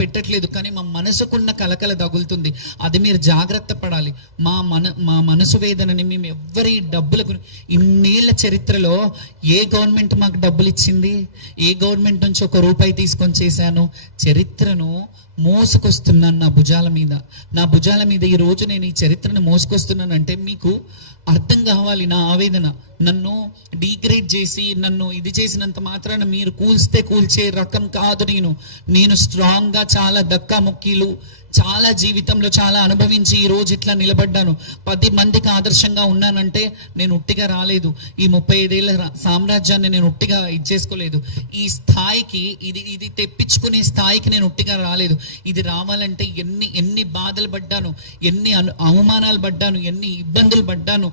పెట్టట్లేదు, కానీ మా మనసుకున్న కలకల తగులుతుంది. అది మీరు జాగ్రత్త పడాలి. మా మనసు వేదనని మేము ఎవ్వరి డబ్బులకు, ఇన్నేళ్ల చరిత్రలో ఏ గవర్నమెంట్ మాకు డబ్బులు ఇచ్చింది? ఏ గవర్నమెంట్ నుంచి ఒక రూపాయి తీసుకొని చేశాను? చరిత్రను మోసుకొస్తున్నాను నా భుజాల మీద ఈ రోజు నేను ఈ చరిత్రను మోసుకొస్తున్నానంటే మీకు అర్థం కావాలి నా ఆవేదన. నన్ను డీగ్రేడ్ చేసి నన్ను ఇది చేసినంత మాత్రాన మీరు కూల్చే రకం కాదు. నేను స్ట్రాంగ్గా చాలా దక్కా ముక్కీలు చాలా జీవితంలో చాలా అనుభవించి ఈ రోజు ఇట్లా నిలబడ్డాను. 10 మందికి ఆదర్శంగా ఉన్నానంటే నేను ఉట్టిగా రాలేదు. ఈ 35 ఏళ్ళ సామ్రాజ్యాన్ని నేను ఉట్టిగా ఇచ్చేసుకోలేదు. ఈ స్థాయికి ఇది తెప్పించుకునే స్థాయికి నేను ఉట్టిగా రాలేదు. ఇది రావాలంటే ఎన్ని బాధలు పడ్డాను, ఎన్ని అవమానాలు పడ్డాను, ఎన్ని ఇబ్బందులు పడ్డాను,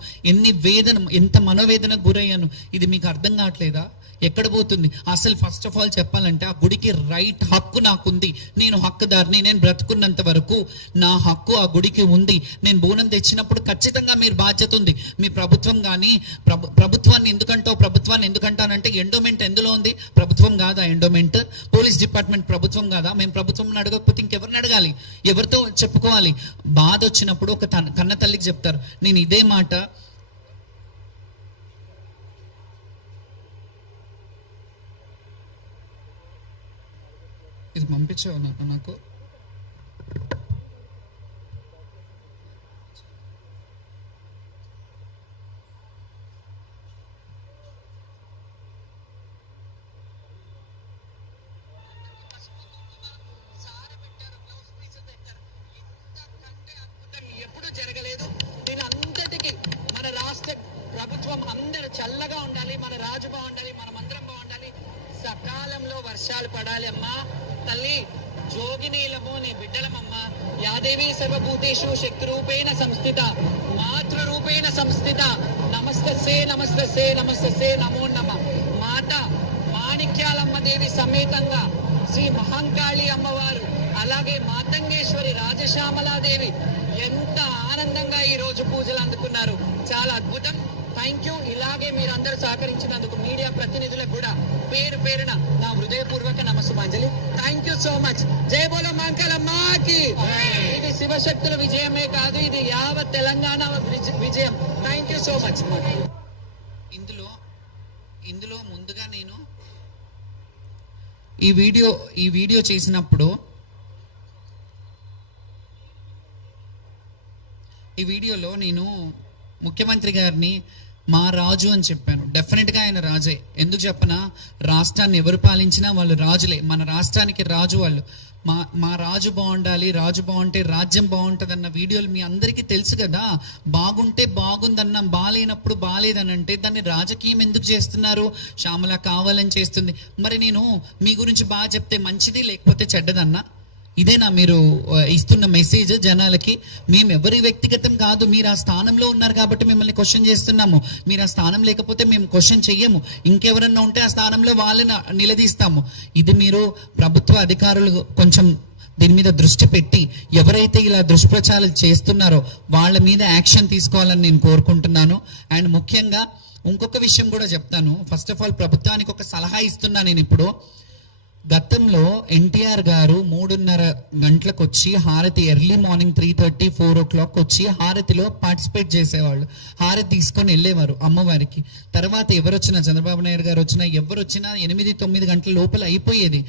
ఎంత మనోవేదనకు గురయ్యాను. ఇది మీకు అర్థం కావట్లేదా? ఎక్కడ పోతుంది అసలు? ఫస్ట్ ఆఫ్ ఆల్ చెప్పాలంటే ఆ గుడికి రైట్ హక్కు నాకుంది. నేను హక్కుదారిని. నేను బ్రతుకున్నంత వరకు నా హక్కు ఆ గుడికి ఉంది. నేను బోనం తెచ్చినప్పుడు ఖచ్చితంగా మీరు బాధ్యత ఉంది. మీ ప్రభుత్వం కానీ ప్రభుత్వాన్ని ఎందుకంటానంటే ఎండోమెంట్ ఎందులో ఉంది? ప్రభుత్వం కాదా ఎండోమెంట్? పోలీస్ డిపార్ట్మెంట్ ప్రభుత్వం కాదా? మేము ప్రభుత్వం అడగకపోతే ఇంకెవరిని అడగాలి? ఎవరితో చెప్పుకోవాలి? బాధ వచ్చినప్పుడు ఒక కన్న తల్లికి చెప్తారు. నేను ఇదే మాట ఇది పంపించావు నాకు. ఎప్పుడు జరగలేదు. దీని అంతటికి మన రాష్ట్ర ప్రభుత్వం అందరూ చల్లగా ఉండాలి, మన రాజు బాగుండాలి, మనమందరం బాగుండాలి, సకాలంలో వర్షాలు పడాలి. అమ్మా తల్లి జోగినీలము నీ బిడ్డలమమ్మా. యాదేవి సర్వభూతేషు శక్తి రూపేణ సంస్థిత మాతృరూపేణ సంస్థిత నమస్తస్సే నమస్తస్సే నమస్తస్సే నమో నమ. మాత మాణిక్యాలమ్మ దేవి సమేతంగా శ్రీ మహంకాళి అమ్మవారు, అలాగే మాతంగేశ్వరి రాజశ్యామలాదేవి ఎంత ఆనందంగా ఈ రోజు పూజలు అందుకున్నారు. చాలా అద్భుతం. Thank you. ఇలాగే మీరందరూ సహకరించినందుకు మీడియా ప్రతినిధులకు కూడా పేరు పేరున నా హృదయపూర్వక నమస్సుమాంజలి. Thank you so much. జై బోలో మాంకాళమ్మకి. ఇది శివశక్తుల విజయమే కాదు, ఇది యావత్ తెలంగాణ విజయం. Thank you so much. ఇందులో ముందుగా నేను ఈ వీడియో చేసినప్పుడు ఈ వీడియోలో నేను ముఖ్యమంత్రి గారిని మా రాజు అని చెప్పాను. డెఫినెట్గా ఆయన రాజే. ఎందుకు చెప్పనా? రాష్ట్రాన్ని ఎవరు పాలించినా వాళ్ళు రాజులే. మన రాష్ట్రానికి రాజు వాళ్ళు. మా రాజు బాగుండాలి, రాజు బాగుంటే రాజ్యం బాగుంటుంది అన్న వీడియోలు మీ అందరికీ తెలుసు కదా. బాగుంటే బాగుందన్నాం, బాగాలేనప్పుడు బాగాలేదని అంటే దాన్ని రాజకీయం ఎందుకు చేస్తున్నారు? శ్యామల కావాలని చేస్తుంది. మరి నేను మీ గురించి బాగా చెప్తే మంచిది, లేకపోతే చెడ్డదన్నా? ఇదేనా మీరు ఇస్తున్న మెసేజ్ జనాలకి? మేము ఎవరి వ్యక్తిగతం కాదు, మీరు ఆ స్థానంలో ఉన్నారు కాబట్టి మిమ్మల్ని క్వశ్చన్ చేస్తున్నాము. మీరు ఆ స్థానం లేకపోతే మేము క్వశ్చన్ చెయ్యము. ఇంకెవరన్నా ఉంటే ఆ స్థానంలో వాళ్ళని నిలదీస్తాము. ఇది మీరు ప్రభుత్వ అధికారులు కొంచెం దీని మీద దృష్టి పెట్టి ఎవరైతే ఇలా దుష్ప్రచారాలు చేస్తున్నారో వాళ్ళ మీద యాక్షన్ తీసుకోవాలని నేను కోరుకుంటున్నాను. అండ్ ముఖ్యంగా ఇంకొక విషయం కూడా చెప్తాను. ఫస్ట్ ఆఫ్ ఆల్ ప్రభుత్వానికి ఒక సలహా ఇస్తున్నా నేను ఇప్పుడు. గతంలో ఎన్టీఆర్ గారు 3:30 గంటలకు వచ్చి హారతి, ఎర్లీ మార్నింగ్ 3:30, 4 o'clock వచ్చి హారతిలో పార్టిసిపేట్ చేసేవాళ్ళు. హారతి తీసుకొని వెళ్ళేవారు అమ్మవారికి. తర్వాత ఎవరు వచ్చినా, చంద్రబాబు నాయుడు గారు వచ్చినా, ఎవరు వచ్చినా 8-9 గంటల లోపల అయిపోయేది.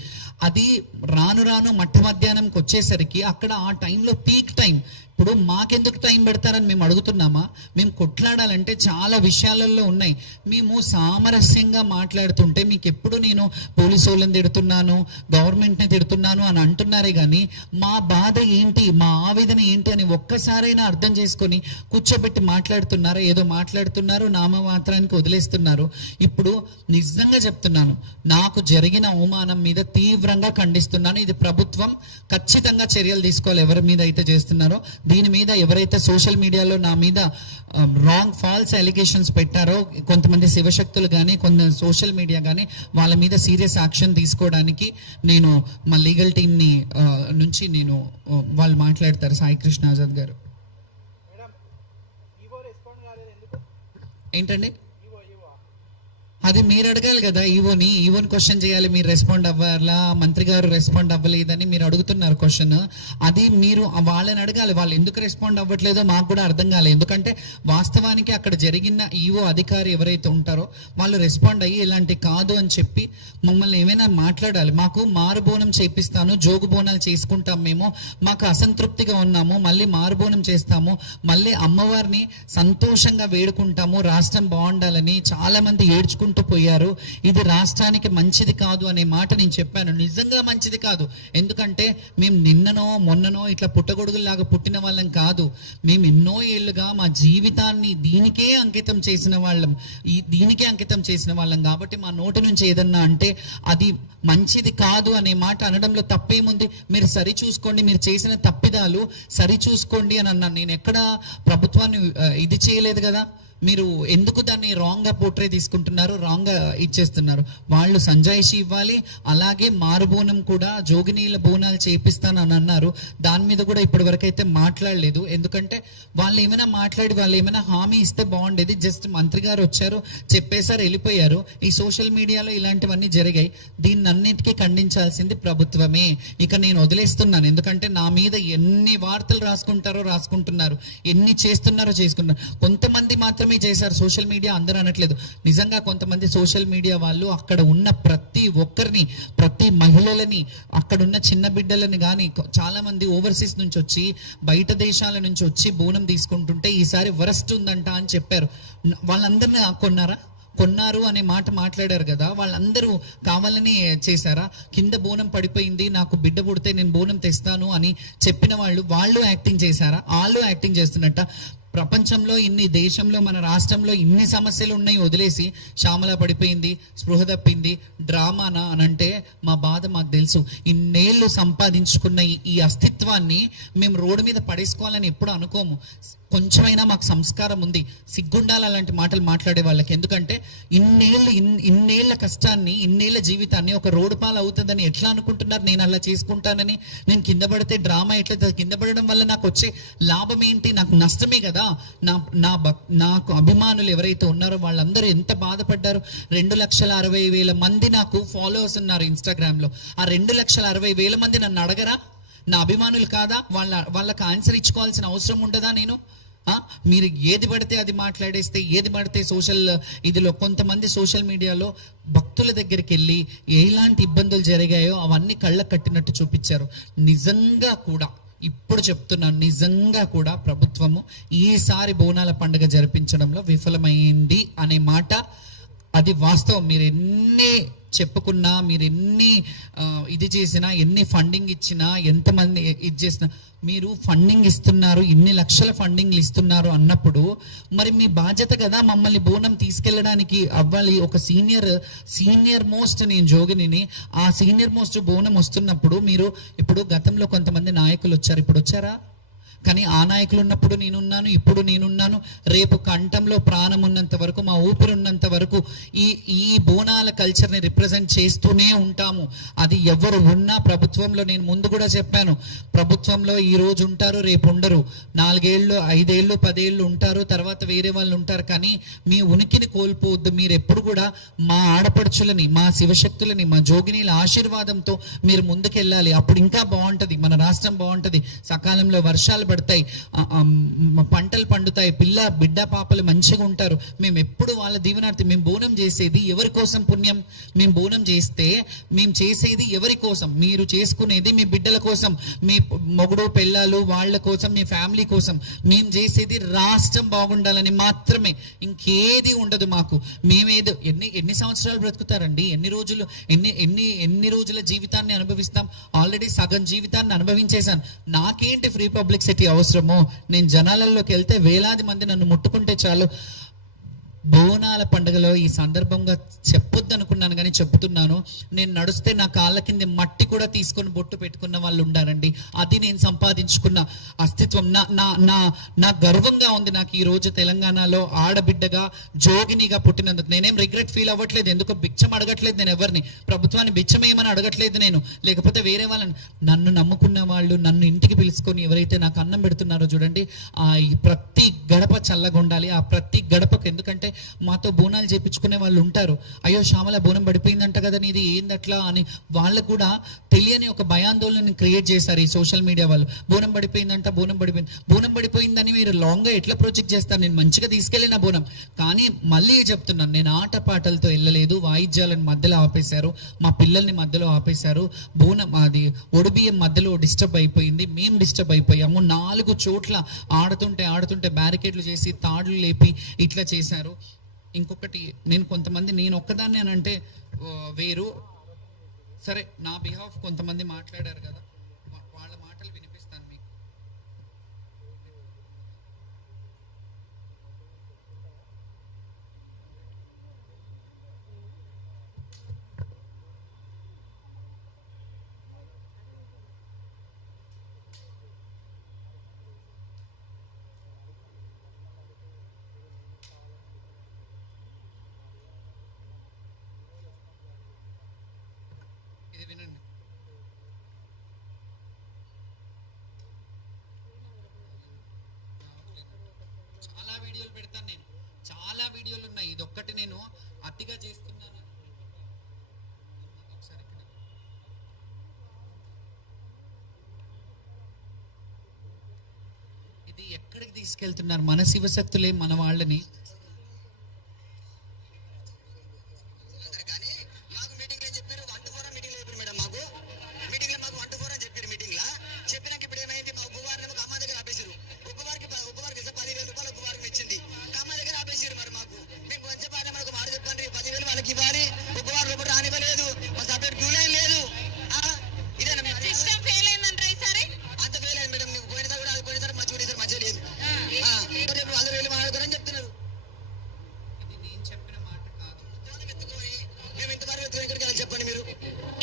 అది రాను మట్ట మధ్యాహ్నంకి వచ్చేసరికి అక్కడ ఆ టైంలో పీక్ టైం. ఇప్పుడు మాకెందుకు టైం పెడతారని మేము అడుగుతున్నామా? మేము కొట్లాడాలంటే చాలా విషయాలలో ఉన్నాయి. మేము సామరస్యంగా మాట్లాడుతుంటే మీకు ఎప్పుడు నేను పోలీసు వాళ్ళని తిడుతున్నాను, గవర్నమెంట్ని తిడుతున్నాను అని అంటున్నారే కానీ మా బాధ ఏంటి, మా ఆవేదన ఏంటి అని ఒక్కసారైనా అర్థం చేసుకొని కూర్చోబెట్టి మాట్లాడుతున్నారా? ఏదో మాట్లాడుతున్నారు, నామమాత్రానికి వదిలేస్తున్నారు. ఇప్పుడు నిజంగా చెప్తున్నాను, నాకు జరిగిన అవమానం మీద తీవ్రంగా ఖండిస్తున్నాను. ఇది ప్రభుత్వం ఖచ్చితంగా చర్యలు తీసుకోవాలి ఎవరి మీద అయితే చేస్తున్నారో. దీని మీద ఎవరైతే సోషల్ మీడియాలో నా మీద రాంగ్ ఫాల్స్ అలిగేషన్స్ పెట్టారో, కొంతమంది శివశక్తులు కానీ కొంత సోషల్ మీడియా కానీ, వాళ్ళ మీద సీరియస్ యాక్షన్ తీసుకోవడానికి నేను మా లీగల్ టీమ్ని నుంచి నేను వాళ్ళు మాట్లాడతారు. సాయి కృష్ణ ఆజాద్ గారు. ఏంటండి? అది మీరు అడగాలి కదా ఈవోని క్వశ్చన్ చేయాలి, మీరు రెస్పాండ్ అవ్వాలా, మంత్రి గారు రెస్పాండ్ అవ్వలేదని మీరు అడుగుతున్నారు క్వశ్చన్. అది మీరు వాళ్ళని అడగాలి, వాళ్ళు ఎందుకు రెస్పాండ్ అవ్వట్లేదో మాకు కూడా అర్థం కాలేదు. ఎందుకంటే వాస్తవానికి అక్కడ జరిగిన ఈవో అధికారి ఎవరైతే ఉంటారో వాళ్ళు రెస్పాండ్ అయ్యి ఇలాంటి కాదు అని చెప్పి మమ్మల్ని ఏమైనా మాట్లాడాలి. మాకు మారుబోనం చేపిస్తాను, జోగు బోనాలు చేసుకుంటాం, మేము మాకు అసంతృప్తిగా ఉన్నాము, మళ్ళీ మారుబోనం చేస్తాము, మళ్ళీ అమ్మవారిని సంతోషంగా వేడుకుంటాము, రాష్ట్రం బాగుండాలని చాలా మంది ఏడ్చుకుంటూ పోయారు. ఇది రాష్ట్రానికి మంచిది కాదు అనే మాట నేను చెప్పాను. నిజంగా మంచిది కాదు. ఎందుకంటే మేము నిన్ననో మొన్ననో ఇట్లా పుట్టగొడుగులాగా పుట్టిన వాళ్ళం కాదు. మేము ఎన్నో ఏళ్ళుగా మా జీవితాన్ని దీనికే అంకితం చేసిన వాళ్ళం కాబట్టి మా నోటి నుంచి ఏదన్నా అంటే అది మంచిది కాదు అనే మాట అనడంలో తప్పేముంది? మీరు సరి చూసుకోండి, మీరు చేసిన తప్పిదాలు సరి చూసుకోండి అని అన్నాను. నేను ఎక్కడ ప్రభుత్వాన్ని ఇది చేయలేదు కదా. మీరు ఎందుకు దాన్ని రాంగ్గా పోర్ట్రే తీసుకుంటున్నారు, రాంగ్గా ఇచ్చేస్తున్నారు? వాళ్ళు సంజాయిషి ఇవ్వాలి, అలాగే మారుబోనం కూడా జోగినీల బోనాలు చేపిస్తాను అని అన్నారు. దాని మీద కూడా ఇప్పటి వరకు అయితే మాట్లాడలేదు. ఎందుకంటే వాళ్ళు ఏమైనా మాట్లాడి వాళ్ళు ఏమైనా హామీ ఇస్తే బాగుండేది. జస్ట్ మంత్రి గారు వచ్చారు, చెప్పేశారు, వెళ్ళిపోయారు. ఈ సోషల్ మీడియాలో ఇలాంటివన్నీ జరిగాయి. దీన్ని అన్నిటికీ ఖండించాల్సింది ప్రభుత్వమే. ఇక నేను వదిలేస్తున్నాను, ఎందుకంటే నా మీద ఎన్ని వార్తలు రాసుకుంటున్నారు, ఎన్ని చేసుకుంటున్నారు. కొంతమంది మాత్రం చేశారు సోషల్ మీడియా, అందరూ అనట్లేదు. నిజంగా కొంతమంది సోషల్ మీడియా వాళ్ళు అక్కడ ఉన్న ప్రతి ఒక్కరిని, ప్రతి మహిళలని, అక్కడ ఉన్న చిన్న బిడ్డలని కానీ చాలా మంది ఓవర్సీస్ నుంచి వచ్చి, బయట దేశాల నుంచి వచ్చి బోనం తీసుకుంటుంటే ఈసారి వరస్ట్ ఉందంట అని చెప్పారు. వాళ్ళందరినీ కొన్నారు అనే మాట మాట్లాడారు కదా, వాళ్ళందరూ కావాలని చేశారా? కింద బోనం పడిపోయింది, నాకు బిడ్డ పుడితే నేను బోనం తెస్తాను అని చెప్పిన వాళ్ళు యాక్టింగ్ చేశారా? వాళ్ళు యాక్టింగ్ చేస్తున్నట్ట? ప్రపంచంలో దేశంలో మన రాష్ట్రంలో ఇన్ని సమస్యలు ఉన్నాయి వదిలేసి శ్యామల పడిపోయింది, స్పృహ తప్పింది, డ్రామానా అని అంటే మా బాధ మాకు తెలుసు. ఇన్నేళ్ళు సంపాదించుకున్న ఈ అస్తిత్వాన్ని మేము రోడ్డు మీద పడేసుకోవాలని ఎప్పుడు అనుకోము. కొంచెమైనా మాకు సంస్కారం ఉంది, సిగ్గుండాలి అలాంటి మాటలు మాట్లాడే వాళ్ళకి. ఎందుకంటే ఇన్నేళ్ల కష్టాన్ని, ఇన్నేళ్ల జీవితాన్ని ఒక రోడ్డు పాలు అవుతుందని ఎట్లా అనుకుంటున్నారు? నేను అలా చేసుకుంటానని. నేను కింద పడితే డ్రామా ఎట్లయితే? కింద పడడం వల్ల నాకు వచ్చే లాభం ఏంటి? నాకు నష్టమే కదా. నాకు అభిమానులు ఎవరైతే ఉన్నారో వాళ్ళందరూ ఎంత బాధపడ్డారు. 2,60,000 మంది నాకు ఫాలోవర్స్ ఉన్నారు ఇన్స్టాగ్రామ్ లో. ఆ 2,60,000 మంది నన్ను అడగరా? నా అభిమానులు కాదా? వాళ్ళకి ఆన్సర్ ఇచ్చుకోవాల్సిన అవసరం ఉంటుందా? మీరు ఏది పడితే అది మాట్లాడేస్తే, ఏది పడితే ఇదిలో కొంతమంది సోషల్ మీడియాలో భక్తుల దగ్గరికి వెళ్ళి ఎలాంటి ఇబ్బందులు జరిగాయో అవన్నీ కళ్ళకు కట్టినట్టు చూపించారు. నిజంగా కూడా ఇప్పుడు చెప్తున్నాను, నిజంగా కూడా ప్రభుత్వము ఈసారి బోనాల పండుగ జరిపించడంలో విఫలమైంది అనే మాట అది వాస్తవం. మీరు ఎన్ని చెప్పుకున్నా, మీరు ఎన్ని ఇది చేసినా, ఎన్ని ఫండింగ్ ఇచ్చినా, ఎంతమంది ఇది చేసినా, మీరు ఫండింగ్ ఇస్తున్నారు, ఇన్ని లక్షల ఫండింగ్లు ఇస్తున్నారు అన్నప్పుడు మరి మీ బాధ్యత కదా మమ్మల్ని బోనం తీసుకెళ్ళడానికి అవ్వాలి. ఒక సీనియర్ మోస్ట్ నేను జోగిని, ఆ సీనియర్ మోస్ట్ బోనం వస్తున్నప్పుడు మీరు ఇప్పుడు గతంలో కొంతమంది నాయకులు వచ్చారు, ఇప్పుడు వచ్చారా? కానీ ఆ నాయకులు ఉన్నప్పుడు నేనున్నాను, ఇప్పుడు నేనున్నాను, రేపు కంఠంలో ప్రాణం ఉన్నంత వరకు, మా ఊపిరి ఉన్నంత వరకు ఈ బోనాల కల్చర్ని రిప్రజెంట్ చేస్తూనే ఉంటాము. అది ఎవరు ఉన్నా ప్రభుత్వంలో, నేను ముందు కూడా చెప్పాను, ప్రభుత్వంలో ఈ రోజు ఉంటారు, రేపు ఉండరు. 4 ఏళ్ళు, 5 ఏళ్ళు, 10 ఏళ్ళు ఉంటారు, తర్వాత వేరే వాళ్ళు ఉంటారు. కానీ మీ ఉనికిని కోల్పోవద్దు. మీరు ఎప్పుడు కూడా మా ఆడపడుచులని, మా శివశక్తులని, మా జోగినీల ఆశీర్వాదంతో మీరు ముందుకెళ్ళాలి. అప్పుడు ఇంకా బాగుంటది, మన రాష్ట్రం బాగుంటది. సకాలంలో వర్షాలు పడతాయి, పంటలు పండుతాయి, బిడ్డ పాపలు మంచిగా ఉంటారు. మేము ఎప్పుడు వాళ్ళ దీవెనార్థి. మేము బోనం చేసేది ఎవరి కోసం? పుణ్యం. మేము బోనం చేస్తే మేము చేసేది ఎవరి కోసం? మీరు చేసుకునేది మీ బిడ్డల కోసం, మీ మొగుడు పెళ్ళాలు వాళ్ళ కోసం, మీ ఫ్యామిలీ కోసం. మేము చేసేది రాష్ట్రం బాగుండాలని మాత్రమే, ఇంకేది ఉండదు మాకు. మేమేదో ఎన్ని సంవత్సరాలు బ్రతుకుతారండి? ఎన్ని రోజుల జీవితాన్ని అనుభవిస్తాం? ఆల్రెడీ సగం జీవితాన్ని అనుభవించేశాను. నాకేంటి ఫ్రీ పబ్లిసిటీ అవసరమో? నేను జనాలలోకి వెళ్తే వేలాది మంది నన్ను ముట్టుకుంటే చాలు. బోనాల పండుగలో ఈ సందర్భంగా చెప్పొద్దు అనుకున్నాను కానీ చెప్తున్నాను. నేను నడుస్తే నా కాళ్ళ కింద మట్టి కూడా తీసుకొని బొట్టు పెట్టుకున్న వాళ్ళు ఉండారండి. అది నేను సంపాదించుకున్న అస్తిత్వం. నా గర్వంగా ఉంది నాకు ఈ రోజు తెలంగాణలో ఆడబిడ్డగా, జోగినిగా పుట్టినందుకు. నేనేం రిగ్రెట్ ఫీల్ అవ్వట్లేదు, ఎందుకో భిక్షం అడగట్లేదు నేను ఎవరిని, ప్రభుత్వాన్ని బిచ్చమేమని అడగట్లేదు నేను, లేకపోతే వేరే వాళ్ళని. నన్ను నమ్ముకున్న వాళ్ళు, నన్ను ఇంటికి పిలుచుకొని ఎవరైతే నాకు అన్నం పెడుతున్నారో చూడండి, ప్రతి గడప చల్లగా ఉండాలి. ఆ ప్రతి గడపకు, ఎందుకంటే మాతో బోనాలు చేపించుకునే వాళ్ళు ఉంటారు. అయ్యో శ్యామల బోనం పడిపోయిందంట కదా నీది ఏందట్లా అని వాళ్ళకు కూడా తెలియని ఒక భయాందోళన క్రియేట్ చేశారు ఈ సోషల్ మీడియా వాళ్ళు. బోనం పడిపోయిందంట, బోనం పడిపోయిందని మీరు లాంగ్గా ఎట్లా ప్రొజెక్ట్ చేస్తారు? నేను మంచిగా తీసుకెళ్ళిన బోనం. కానీ మళ్ళీ చెప్తున్నాను, నేను ఆటపాటలతో వెళ్ళలేదు, వాయిద్యాలను మధ్యలో ఆపేశారు, మా పిల్లల్ని మధ్యలో ఆపేశారు, బోనం అది ఒడిబియ్యం మధ్యలో డిస్టర్బ్ అయిపోయింది, మేము డిస్టర్బ్ అయిపోయాము. 4 చోట్ల ఆడుతుంటే బ్యారికేడ్లు చేసి తాడులు లేపి ఇట్లా చేశారు. ఇంకొకటి, నేను ఒక్కదాన్ని అని అంటే వేరు. సరే, నా బిహాఫ్ కొంతమంది మాట్లాడారు కదా, వాళ్ళ మాటలు వినిపిస్తాను మీకు. ఇది వినండి. చాలా వీడియోలు పెడతాను నేను, చాలా వీడియోలు ఉన్నాయి. ఇది ఒక్కటి నేను అతిగా చేస్తున్నాను. ఒకసారి ఇక్కడ. ఇది ఎక్కడికి తీసుకెళ్తున్నారు మన శివశక్తులే మన వాళ్ళని? కానీ మాకు మీటింగ్ లో చెప్పారు 1-4 మీటింగ్ లో చెప్పారు మేడం. మాకు మీటింగ్ లో 1-4 అని చెప్పారు. మీటింగ్ లో చెప్పినాక ఇప్పుడు ఏమైంది, మా ఉపవారం అమ్మ దగ్గర ఆపేసారు. ఉపవారికి 10,000 రూపాయలు ఉపవారం ఇచ్చింది, అమ్మ దగ్గర ఆపేసారు. మరి మాకు మేము కొంచెం పాట మనకు మాట చెప్పండి, 10,000 వాళ్ళకి ఇవ్వాలి, ఉపవారం లోపల రానివ్వలేదు, సపరేట్ క్యూ లైన్ లేదు. ఇదేనా సిస్టమ్ ఫెయిల్ అయిందంటే ఈసారి అంత ఫెయిల్ అయింది మేడం. మీకు పోయినసారి కూడా అది పోయినసారి మంచిగా లేదు. అందరూ వెళ్ళి మాట్లాడుతారని చెప్తున్నారు. ఇది నేను చెప్పిన మాట కాదు. మేము ఇంతవరకు ఎత్తుకుని ఇక్కడికి చెప్పండి. మీరు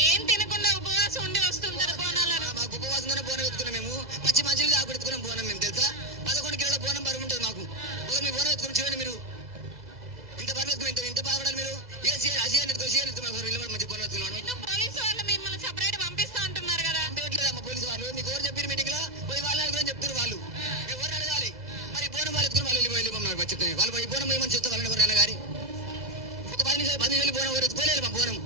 ఏం తినకుండా ఉపవాసం ఉండి వస్తుంటారు బోనాలను. మాకు ఉపవాసంగానే బోనం ఎత్తుకున్నాం. మేము పచ్చి మంచిలు దాకా ఎత్తుకున్నాం బోనం. మేము తెలుసా 11 కిలోల బోనం బరువు ఉంటుంది మాకు. మీ బోనం ఎత్తుకుని చూడండి మీరు. ఇంత బరువు ఎత్తుకుని ఇంత బాగుపడాలి మీరు. మంచి బోనం ఎత్తుకున్నాను. ఇನ್ನು పోలీసు వాళ్ళు మిమ్మల్ని సెపరేట్ పంపిస్తా అంటున్నారు కదా. పంపించలేదమ్మా పోలీసు వాళ్ళు. మీకు ఎవరు చెప్పారు మీటింగ్ లో? పోయి వాళ్ళు అడుగుదని చెప్తారు వాళ్ళు. ఎవరు అడగాలి మరి? బోనం వాళ్ళు ఎత్తుకుని వాళ్ళు వెళ్ళిపోయి చెప్తారు వాళ్ళు. ఈ బోనం ఏమని చెప్తారు వాళ్ళని ఎవరైనా కానీ. ఒక 10 బోనం ఎవరు ఎత్తుకోలేదు మా బోనం.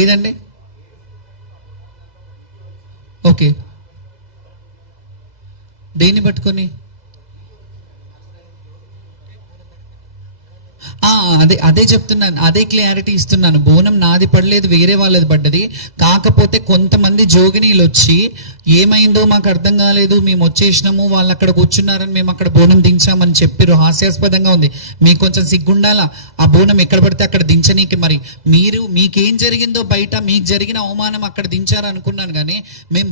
ఏదండి? ఓకే, దేన్ని పట్టుకొని? అదే చెప్తున్నాను, అదే క్లారిటీ ఇస్తున్నాను. బోనం నాది పడలేదు, వేరే వాళ్ళది పడ్డది. కాకపోతే కొంతమంది జోగినీలు వచ్చి ఏమైందో మాకు అర్థం కాలేదు, మేము వచ్చేసినాము, వాళ్ళు అక్కడ కూర్చున్నారని మేము అక్కడ బోనం దించామని చెప్పారు. హాస్యాస్పదంగా ఉంది. మీకు కొంచెం సిగ్గుండాలా ఆ బోనం ఎక్కడ పడితే అక్కడ దించనీకి. మరి మీకేం జరిగిందో బయట మీకు జరిగిన అవమానం అక్కడ దించారనుకున్నాను, కానీ మేము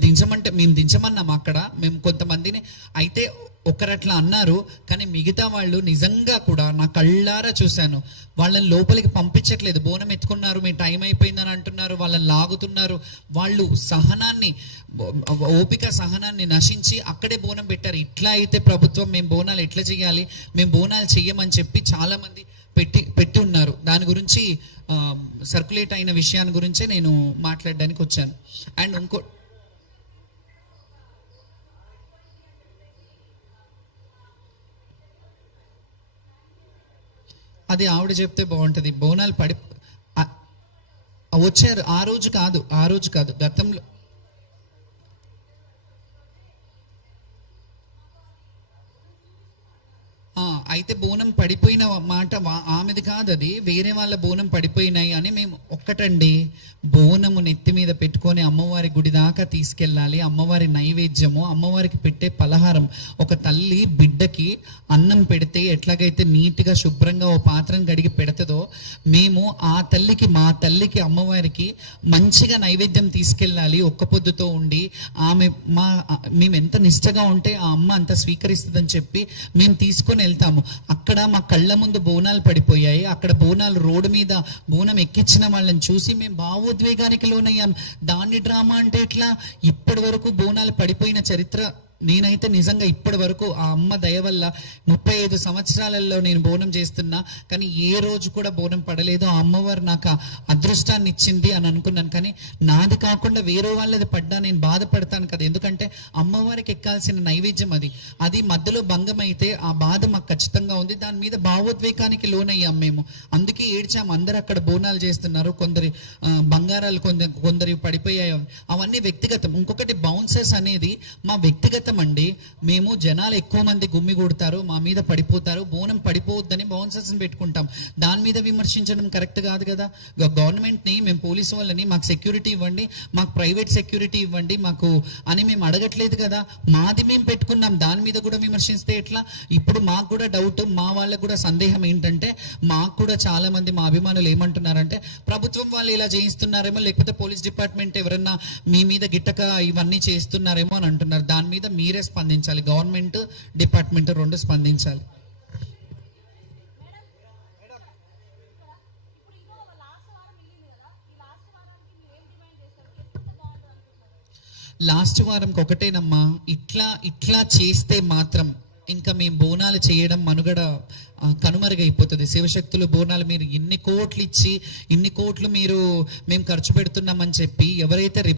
దించమన్నాం అక్కడ. మేము కొంతమందిని అయితే ఒకరట్లా అన్నారు, కానీ మిగతా వాళ్ళు నిజంగా కూడా నా కళ్ళారా చూశాను, వాళ్ళని లోపలికి పంపించట్లేదు. బోనం ఎత్తుకున్నారు, మీ టైం అయిపోయిందని అంటున్నారు, వాళ్ళని లాగుతున్నారు. వాళ్ళు ఓపిక సహనాన్ని నశించి అక్కడే బోనం పెట్టారు. ఇట్లా అయితే ప్రభుత్వం మేము బోనాలు ఎట్లా చేయాలి, మేము బోనాలు చెయ్యమని చెప్పి చాలా మంది పెట్టి ఉన్నారు. దాని గురించి సర్క్యులేట్ అయిన విషయాన్ని గురించే నేను మాట్లాడడానికి వచ్చాను. అండ్ అది ఆవిడ చెప్తే బాగుంటుంది. బోనాలు వచ్చారు ఆ రోజు కాదు గతంలో. అయితే బోనం పడిపోయిన మాట ఆమెది కాదు, అది వేరే వాళ్ళ బోనం పడిపోయినాయి అని. మేము ఒక్కటండి, బోనము నెత్తి మీద పెట్టుకొని అమ్మవారి గుడి దాకా తీసుకెళ్ళాలి. అమ్మవారి నైవేద్యము, అమ్మవారికి పెట్టే పలహారం. ఒక తల్లి బిడ్డకి అన్నం పెడితే ఎట్లాగైతే నీట్గా శుభ్రంగా ఓ పాత్రను గడిగి పెడతదో, మేము మా తల్లికి అమ్మవారికి మంచిగా నైవేద్యం తీసుకెళ్ళాలి. ఒక్క పొద్దుతో ఉండి మేము ఎంత నిష్టగా ఉంటే ఆ అమ్మ అంత స్వీకరిస్తుందని చెప్పి మేము తీసుకొని వెళ్తాము. అక్కడ మా కళ్ళ ముందు బోనాలు పడిపోయాయి. అక్కడ బోనాలు రోడ్డు మీద బోనం ఎక్కించిన వాళ్ళని చూసి మేము భావోద్వేగానికి లోనయ్యాం. దాన్ని డ్రామా అంటే ఎట్లా? ఇప్పటి వరకు బోనాలు పడిపోయిన చరిత్ర నేనైతే నిజంగా ఇప్పటి వరకు ఆ అమ్మ దయ వల్ల 35 సంవత్సరాలలో నేను బోనం చేస్తున్నా, కానీ ఏ రోజు కూడా బోనం పడలేదు. ఆ అమ్మవారు నాకు అదృష్టాన్ని ఇచ్చింది అని అనుకున్నాను. కానీ నాది కాకుండా వేరే వాళ్ళది పడ్డా నేను బాధపడతాను కదా, ఎందుకంటే అమ్మవారికి ఎక్కాల్సిన నైవేద్యం అది మధ్యలో భంగం అయితే ఆ బాధ మాకు ఖచ్చితంగా ఉంది. దాని మీద భావోద్వేగానికి లోనయ్యాం మేము, అందుకే ఏడ్చాము. అందరు అక్కడ బోనాలు చేస్తున్నారు, కొందరి బంగారాలు కొందరి పడిపోయాయి, అవన్నీ వ్యక్తిగతం. ఇంకొకటి బౌన్సర్స్ అనేది మా వ్యక్తిగతం అండి. మేము జనాలు ఎక్కువ మంది గుమ్మి కొడతారు, మా మీద పడిపోతారు, బోనం పడిపోవద్దని బౌన్సర్స్ పెట్టుకుంటాం. దాని మీద విమర్శించడం కరెక్ట్ కాదు కదా. గవర్నమెంట్ ని, మేము పోలీసు వాళ్ళని మాకు సెక్యూరిటీ ఇవ్వండి, మాకు ప్రైవేట్ సెక్యూరిటీ ఇవ్వండి మాకు అని మేము అడగట్లేదు కదా. మాది మేము పెట్టుకున్నాం, దాని మీద కూడా విమర్శిస్తే ఎట్లా? ఇప్పుడు మాకు కూడా డౌట్, మా వాళ్ళకు కూడా సందేహం ఏంటంటే, మాకు కూడా చాలా మంది మా అభిమానులు ఏమంటున్నారంటే, ప్రభుత్వం వాళ్ళు ఇలా చేయిస్తున్నారేమో, లేకపోతే పోలీస్ డిపార్ట్మెంట్ ఎవరన్నా మీ మీద గిట్టక ఇవన్నీ చేస్తున్నారేమో అని అంటున్నారు. దాని మీద మీరే స్పందించాలి, గవర్నమెంట్ డిపార్ట్మెంట్ రెండు స్పందించాలి. లాస్ట్ వారంకి ఒకటేనమ్మా, ఇట్లా చేస్తే మాత్రం ఇంకా మేము బోనాలు చేయడం మనుగడ కనుమరుగైపోతుంది. శివశక్తులు బోనాలు మీరు ఇన్ని కోట్లు ఇచ్చి, ఇన్ని కోట్లు మేము ఖర్చు పెడుతున్నామని చెప్పి ఎవరైతే